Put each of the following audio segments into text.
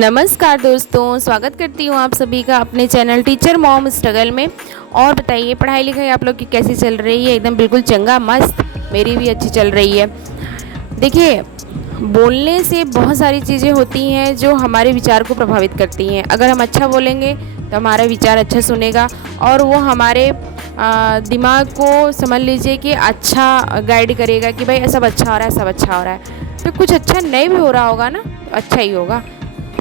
नमस्कार दोस्तों, स्वागत करती हूँ आप सभी का अपने चैनल टीचर मॉम स्ट्रगल में। और बताइए पढ़ाई लिखाई आप लोग की कैसी चल रही है? एकदम बिल्कुल चंगा मस्त। मेरी भी अच्छी चल रही है। देखिए, बोलने से बहुत सारी चीज़ें होती हैं जो हमारे विचार को प्रभावित करती हैं। अगर हम अच्छा बोलेंगे तो हमारा विचार अच्छा सुनेगा और वो हमारे दिमाग को समझ लीजिए कि अच्छा गाइड करेगा कि भाई सब अच्छा हो रहा है, सब अच्छा हो रहा है। तो कुछ अच्छा नहीं भी हो रहा होगा ना, तो अच्छा ही होगा।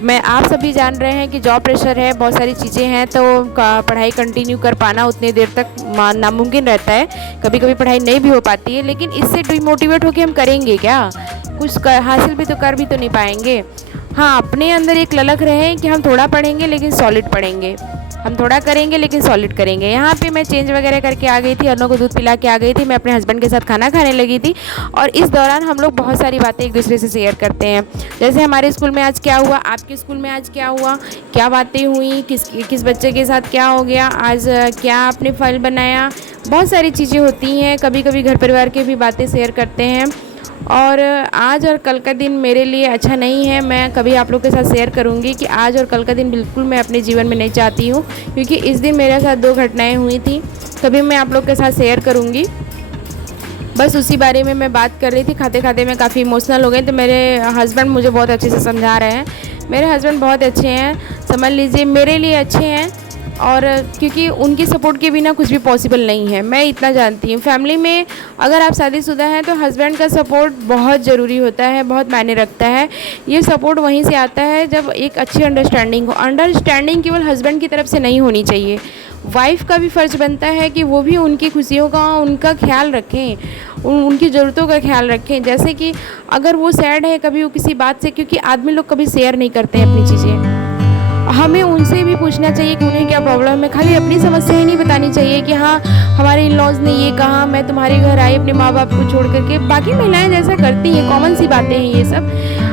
मैं आप सभी जान रहे हैं कि जॉब प्रेशर है, बहुत सारी चीज़ें हैं, तो पढ़ाई कंटिन्यू कर पाना उतनी देर तक नामुमकिन रहता है। कभी कभी पढ़ाई नहीं भी हो पाती है, लेकिन इससे डिमोटिवेट होकर हम करेंगे क्या? कुछ हासिल भी तो नहीं पाएंगे। हाँ, अपने अंदर एक ललक रहे कि हम थोड़ा पढ़ेंगे लेकिन सॉलिड पढ़ेंगे, हम थोड़ा करेंगे लेकिन सॉलिड करेंगे। यहाँ पे मैं चेंज वगैरह करके आ गई थी, अन्नों को दूध पिला के आ गई थी। मैं अपने हस्बैंड के साथ खाना खाने लगी थी और इस दौरान हम लोग बहुत सारी बातें एक दूसरे से शेयर करते हैं। जैसे हमारे स्कूल में आज क्या हुआ, आपके स्कूल में आज क्या हुआ, क्या बातें हुई, किस बच्चे के साथ क्या हो गया, आज क्या आपने फाइल बनाया। बहुत सारी चीज़ें होती हैं। कभी कभी घर परिवार की भी बातें शेयर करते हैं। और आज और कल का दिन मेरे लिए अच्छा नहीं है। मैं कभी आप लोग के साथ शेयर करूंगी कि आज और कल का दिन बिल्कुल मैं अपने जीवन में नहीं चाहती हूँ, क्योंकि इस दिन मेरे साथ 2 घटनाएं हुई थी। कभी मैं आप लोग के साथ शेयर करूंगी। बस उसी बारे में मैं बात कर रही थी। खाते खाते मैं काफ़ी इमोशनल हो गई, तो मेरे हस्बैंड मुझे बहुत अच्छे से समझा रहे हैं। मेरे हस्बैंड बहुत अच्छे हैं, समझ लीजिए मेरे लिए अच्छे हैं। और क्योंकि उनकी सपोर्ट के बिना कुछ भी पॉसिबल नहीं है, मैं इतना जानती हूँ। फैमिली में अगर आप शादीशुदा हैं तो हस्बैंड का सपोर्ट बहुत ज़रूरी होता है, बहुत मायने रखता है। ये सपोर्ट वहीं से आता है जब एक अच्छी अंडरस्टैंडिंग हो। अंडरस्टैंडिंग केवल हस्बैंड की तरफ से नहीं होनी चाहिए, वाइफ़ का भी फ़र्ज़ बनता है कि वो भी उनकी खुशियों का उनका ख्याल रखें, उनकी ज़रूरतों का ख्याल रखें। जैसे कि अगर वो सैड है कभी वो किसी बात से, क्योंकि आदमी लोग कभी शेयर नहीं करते हैं अपनी चीज़ें, हमें उनसे भी पूछना चाहिए कि उन्हें क्या प्रॉब्लम है। खाली अपनी समस्या ही नहीं बतानी चाहिए कि हाँ हमारे इन लॉज ने ये कहा, मैं तुम्हारे घर आई अपने माँ बाप को छोड़ करके। बाकी महिलाएं जैसा करती हैं, कॉमन सी बातें हैं ये सब।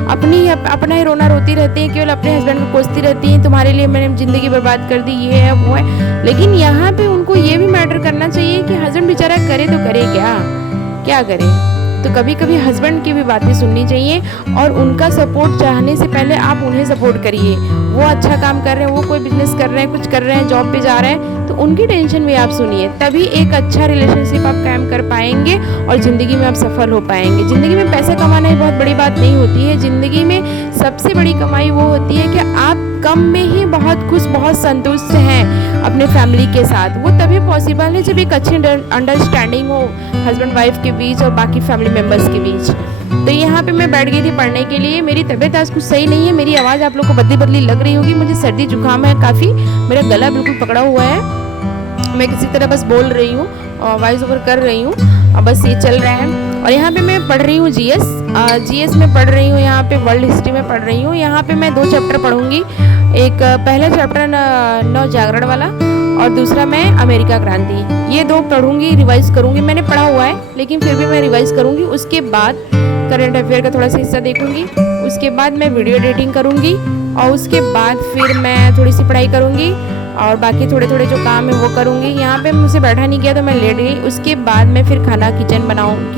अपना ही रोना रोती रहती हैं, केवल अपने हस्बैंड को कोसती रहती हैं, तुम्हारे लिए मैंने ज़िंदगी बर्बाद कर दी, ये है वो है। लेकिन यहाँ पे उनको ये भी मैटर करना चाहिए कि हस्बैंड बेचारा करे तो करे क्या करे। तो कभी कभी हस्बैंड की भी बातें सुननी चाहिए और उनका सपोर्ट चाहने से पहले आप उन्हें सपोर्ट करिए। वो अच्छा काम कर रहे हैं, वो कोई बिजनेस कर रहे हैं, कुछ कर रहे हैं, जॉब पे जा रहे हैं, तो उनकी टेंशन भी आप सुनिए। तभी एक अच्छा रिलेशनशिप आप कायम कर पाएंगे और ज़िंदगी में आप सफल हो पाएंगे। ज़िंदगी में पैसे कमाना ही बहुत बड़ी बात नहीं होती है। ज़िंदगी में सबसे बड़ी कमाई वो होती है कि आप कम में ही बहुत खुश, बहुत संतुष्ट हैं अपने फैमिली के साथ। वो तभी पॉसिबल है जब एक अच्छी अंडरस्टैंडिंग हो हस्बैंड वाइफ के बीच और बाकी फैमिली मेम्बर्स के बीच। तो यहाँ पे मैं बैठ गई थी पढ़ने के लिए। मेरी तबीयत आज कुछ सही नहीं है, मेरी आवाज़ आप लोग को बदली बदली लग रही होगी। मुझे सर्दी जुकाम है काफ़ी, मेरा गला बिल्कुल पकड़ा हुआ है। मैं किसी तरह बस बोल रही हूँ और वॉइस ओवर कर रही हूँ, बस ये चल रहा है। और यहाँ पे मैं पढ़ रही हूँ जीएस में पढ़ रही हूँ। यहाँ पे वर्ल्ड हिस्ट्री में पढ़ रही हूँ। यहाँ पे मैं 2 चैप्टर पढ़ूंगी। एक पहला चैप्टर नव जागरण वाला और दूसरा मैं अमेरिका क्रांति। ये 2 पढ़ूंगी, रिवाइज करूंगी। मैंने पढ़ा हुआ है लेकिन फिर भी मैं रिवाइज करूंगी। उसके बाद करंट अफेयर का थोड़ा सा हिस्सा देखूंगी। उसके बाद मैं वीडियो एडिटिंग करूंगी और उसके बाद फिर मैं थोड़ी सी पढ़ाई करूंगी और बाकी थोड़े थोड़े जो काम है वो करूंगी। यहाँ पे मुझसे बैठा नहीं किया तो मैं लेट गई। उसके बाद मैं फिर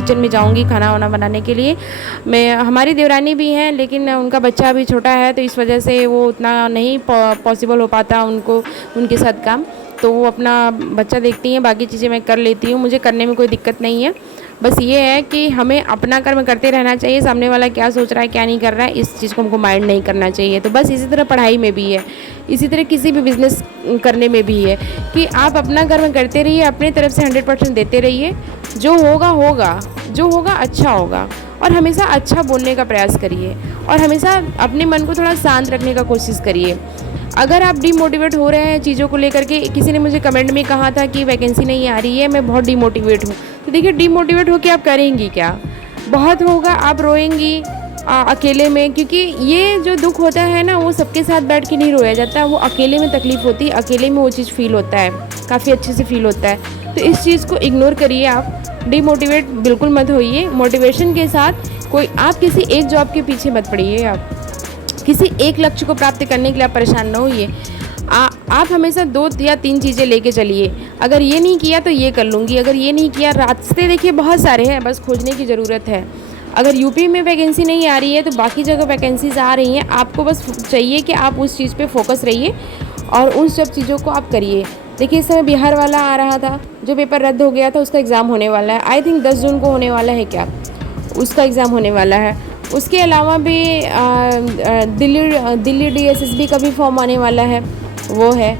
किचन में जाऊंगी खाना वाना बनाने के लिए। हमारी देवरानी भी हैं लेकिन उनका बच्चा अभी छोटा है, तो इस वजह से वो उतना नहीं पॉसिबल हो पाता उनको उनके साथ काम। तो वो अपना बच्चा देखती हैं, बाकी चीज़ें मैं कर लेती हूँ, मुझे करने में कोई दिक्कत नहीं है। बस ये है कि हमें अपना कर्म करते रहना चाहिए। सामने वाला क्या सोच रहा है क्या नहीं कर रहा है, इस चीज़ को हमको माइंड नहीं करना चाहिए। तो बस इसी तरह पढ़ाई में भी है, इसी तरह किसी भी बिज़नेस करने में भी है कि आप अपना कर्म करते रहिए, अपनी तरफ से 100% देते रहिए। जो होगा अच्छा होगा। और हमेशा अच्छा बोलने का प्रयास करिए और हमेशा अपने मन को थोड़ा शांत रखने का कोशिश करिए। अगर आप डिमोटिवेट हो रहे हैं चीज़ों को लेकर के, किसी ने मुझे कमेंट में कहा था कि वैकेंसी नहीं आ रही है, मैं बहुत डिमोटिवेट हूँ। तो देखिए, डिमोटिवेट होकर आप करेंगी क्या? बहुत होगा, आप रोएंगी अकेले में, क्योंकि ये जो दुख होता है ना वो सबके साथ बैठ के नहीं रोया जाता, वो अकेले में तकलीफ़ होती है, अकेले में वो चीज़ फील होता है, काफ़ी अच्छे से फील होता है। तो इस चीज़ को इग्नोर करिए, आप डिमोटिवेट बिल्कुल मत होइए। मोटिवेशन के साथ आप किसी एक जॉब के पीछे मत पड़िए, आप किसी एक लक्ष्य को प्राप्त करने के लिए आप परेशान न होइए। आप हमेशा 2 या 3 चीज़ें लेके चलिए। अगर ये नहीं किया तो ये कर लूँगी, अगर ये नहीं किया, रास्ते देखिए बहुत सारे हैं, बस खोजने की ज़रूरत है। अगर यूपी में वैकेंसी नहीं आ रही है तो बाकी जगह वैकेंसीज़ आ रही हैं। आपको बस चाहिए कि आप उस चीज़ पे फोकस रहिए और उन सब चीज़ों को आप करिए। देखिए, इस समय बिहार वाला आ रहा था, जो पेपर रद्द हो गया था, उसका एग्ज़ाम होने वाला है। आई थिंक 10 जून को होने वाला है क्या, उसका एग्ज़ाम होने वाला है। उसके अलावा भी दिल्ली DSSB का भी फॉर्म आने वाला है, वो है।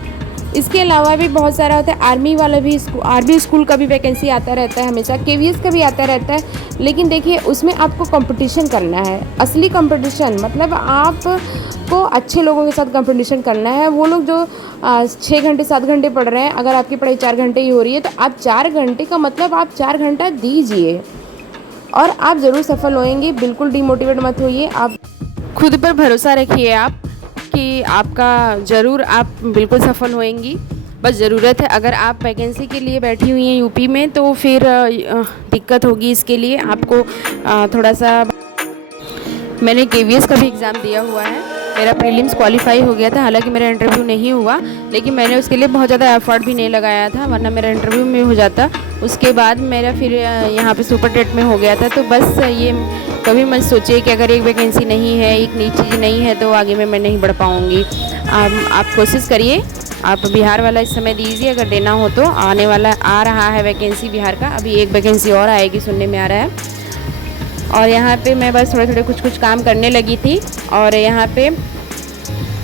इसके अलावा भी बहुत सारा होता है। आर्मी वाला भी आर्मी स्कूल का भी वैकेंसी आता रहता है हमेशा, KVS का भी आता रहता है। लेकिन देखिए, उसमें आपको कंपटीशन करना है, असली कंपटीशन, मतलब आपको अच्छे लोगों के साथ कंपटीशन करना है। वो लोग जो 6 घंटे 7 घंटे पढ़ रहे हैं, अगर आपकी पढ़ाई 4 घंटे ही हो रही है तो आप 4 घंटे का मतलब आप 4 घंटा दीजिए और आप ज़रूर सफल होएंगे। बिल्कुल डिमोटिवेट मत होइए, आप खुद पर भरोसा रखिए आप कि आपका ज़रूर आप बिल्कुल सफल होएंगी। बस ज़रूरत है, अगर आप वैकेंसी के लिए बैठी हुई हैं यूपी में तो फिर दिक्कत होगी। इसके लिए आपको थोड़ा सा, मैंने KVS का भी एग्ज़ाम दिया हुआ है, मेरा प्रीलिम्स क्वालिफाई हो गया था। हालांकि मेरा इंटरव्यू नहीं हुआ, लेकिन मैंने उसके लिए बहुत ज़्यादा एफर्ट भी नहीं लगाया था, वरना मेरा इंटरव्यू में हो जाता। उसके बाद मेरा फिर यहाँ पे सुपर टेट में हो गया था। तो बस ये कभी मत सोचिए कि अगर एक वैकेंसी नहीं है, एक नई चीज़ नहीं है तो आगे में मैं नहीं बढ़ पाऊँगी। आप कोशिश करिए, आप बिहार वाला इस समय दीजिए, अगर देना हो तो। आने वाला आ रहा है वैकेंसी बिहार का, अभी एक वैकेंसी और आएगी, सुनने में आ रहा है। और यहाँ पे मैं बस थोड़े कुछ काम करने लगी थी। और यहाँ पे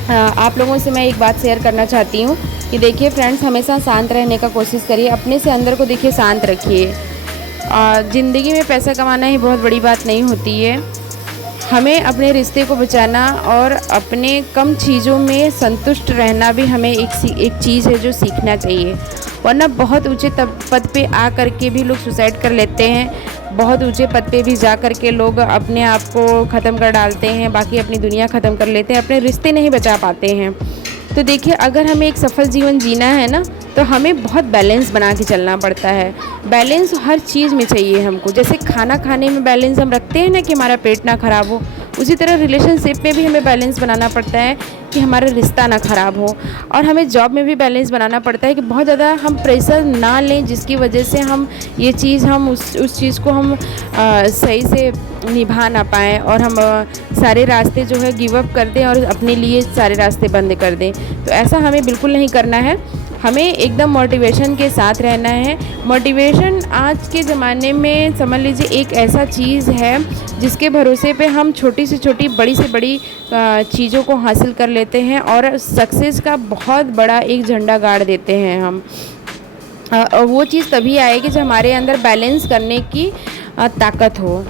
आप लोगों से मैं एक बात शेयर करना चाहती हूँ कि देखिए फ्रेंड्स, हमेशा शांत रहने का कोशिश करिए, अपने से अंदर को देखिए शांत रखिए। ज़िंदगी में पैसा कमाना ही बहुत बड़ी बात नहीं होती है। हमें अपने रिश्ते को बचाना और अपने कम चीज़ों में संतुष्ट रहना भी हमें एक चीज़ है जो सीखना चाहिए। वरना बहुत ऊंचे पद पे आ कर के भी लोग सुसाइड कर लेते हैं, बहुत ऊंचे पद पे भी जा कर के लोग अपने आप को ख़त्म कर डालते हैं, बाकी अपनी दुनिया ख़त्म कर लेते हैं, अपने रिश्ते नहीं बचा पाते हैं। तो देखिए, अगर हमें एक सफल जीवन जीना है ना, तो हमें बहुत बैलेंस बना के चलना पड़ता है। बैलेंस हर चीज़ में चाहिए हमको। जैसे खाना खाने में बैलेंस हम रखते हैं ना कि हमारा पेट ना ख़राब हो, उसी तरह रिलेशनशिप में भी हमें बैलेंस बनाना पड़ता है कि हमारा रिश्ता ना ख़राब हो। और हमें जॉब में भी बैलेंस बनाना पड़ता है कि बहुत ज़्यादा हम प्रेशर ना लें, जिसकी वजह से हम ये चीज़ हम उस चीज़ को हम सही से निभा ना पाएँ और हम सारे रास्ते जो है गिव अप कर दें और अपने लिए सारे रास्ते बंद कर दें। तो ऐसा हमें बिल्कुल नहीं करना है। हमें एकदम मोटिवेशन के साथ रहना है। मोटिवेशन आज के ज़माने में समझ लीजिए एक ऐसा चीज़ है जिसके भरोसे पे हम छोटी से छोटी, बड़ी से बड़ी चीज़ों को हासिल कर लेते हैं और सक्सेस का बहुत बड़ा एक झंडा गाड़ देते हैं हम। और वो चीज़ तभी आएगी जब हमारे अंदर बैलेंस करने की ताकत हो।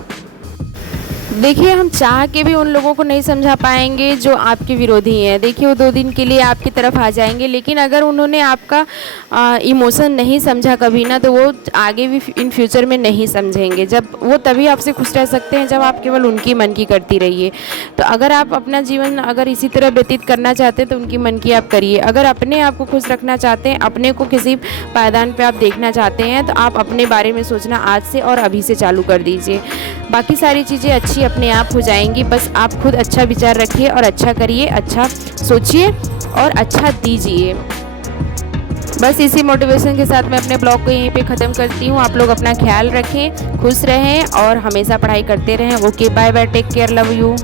देखिए, हम चाह के भी उन लोगों को नहीं समझा पाएंगे जो आपके विरोधी हैं। देखिए, वो 2 दिन के लिए आपकी तरफ आ जाएंगे, लेकिन अगर उन्होंने आपका इमोशन नहीं समझा कभी ना, तो वो आगे भी इन फ्यूचर में नहीं समझेंगे। जब वो तभी आपसे खुश रह सकते हैं जब आप केवल उनकी मन की करती रहिए। तो अगर आप अपना जीवन अगर इसी तरह व्यतीत करना चाहते हैं तो उनकी मन की आप करिए। अगर अपने आप को खुश रखना चाहते हैं, अपने को किसी पायदान पे आप देखना चाहते हैं, तो आप अपने बारे में सोचना आज से और अभी से चालू कर दीजिए। बाकी सारी चीज़ें अच्छी अपने आप हो जाएंगी। बस आप खुद अच्छा विचार रखिए और अच्छा करिए, अच्छा सोचिए और अच्छा दीजिए। बस इसी मोटिवेशन के साथ मैं अपने ब्लॉग को यहीं पे ख़त्म करती हूँ। आप लोग अपना ख्याल रखें, खुश रहें और हमेशा पढ़ाई करते रहें। Okay, bye bye, take care, love you.